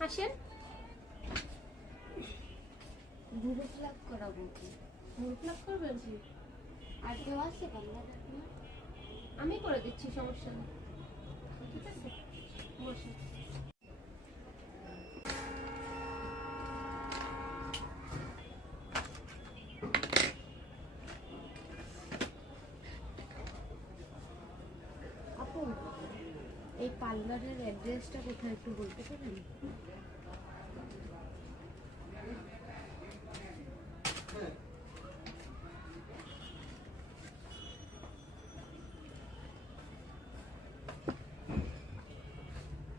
আসেন। প্লাগ করাবো করবেন আর কেউ আছে আমি করে দিচ্ছি সমস্যা নেই। ঠিক আছে? বসে এই পার্লারের অ্যাড্রেসটা কোথায় একটু বলতে পারেন?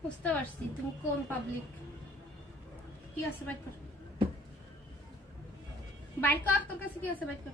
বুঝতে পারছি, তুমি কোন পাবলিক কি আছে বাইক কর। বাইক কর, তোর কাছে কি আছে বাইক কর।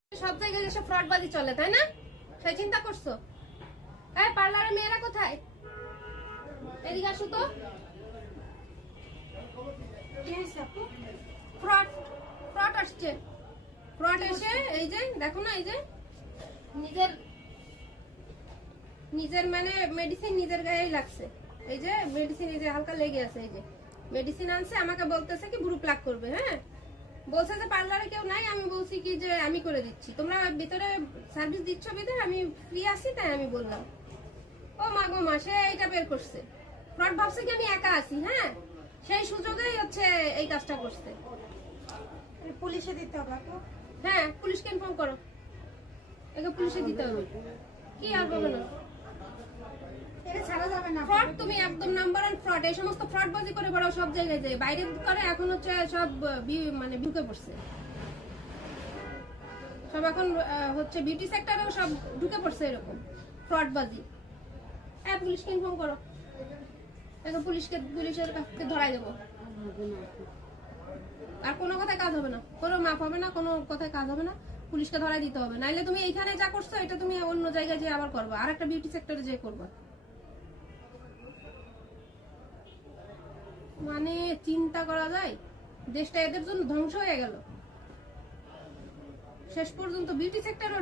সব জায়গায় এসে ফ্রডবাজি চলে, তাই না? সেই চিন্তা করছ? পার্লারে মেয়েরা কোথায়? এদিকে আসো তো। ফ্রড ফ্রড আসছে। ফ্রড এই যে, দেখো না, এই যে। নিজের নিজের মানে মেডিসিন নিজের গায়েই লাগছে। এই যে মেডিসিন এই যে হালকা লেগে আছে, এই যে। মেডিসিন আনছে, আমাকে বলতেছে কি প্লাক করবে হ্যাঁ? বলছে যে পার্লারে কেউ নাই আমি বলছি কি যে আমি করে দিচ্ছি। তোমরা ভিতরে সার্ভিস দিচ্ছ বিধে আমি ফ্রি আছি তাই আমি বললাম। ও মা গো মা সে এইটা বের করছে। ফ্রড ভাবছে কি আমি একা আছি হ্যাঁ? সেই সুযোগেই হচ্ছে এই কাজটা করছে। পুলিশে দিতে হবে হ্যাঁ পুলিশকে ইনফর্ম করো। একে পুলিশে দিতে হবে। কি আর যাবে না? ফ্রড তুমি মানে হ্যাঁ পুলিশকে ইনফর্ম করো। পুলিশের দেবো। আর কোনো কথায় কাজ হবে না। কোনো মাপ হবে না, কোনো কথায় কাজ হবে না। পুলিশকে ধরাই দিতে হবে। নাইলে তুমি এইখানে যা করছ, এটা তুমি অন্য জায়গায় যেয়ে আবার করব। আর একটা বিউটি সেক্টরে যেয়ে করব। মানে চিন্তা করা যায়, দেশটা এদের জন্য ধ্বংস হয়ে গেল। শেষ পর্যন্ত বিউটি সেক্টরও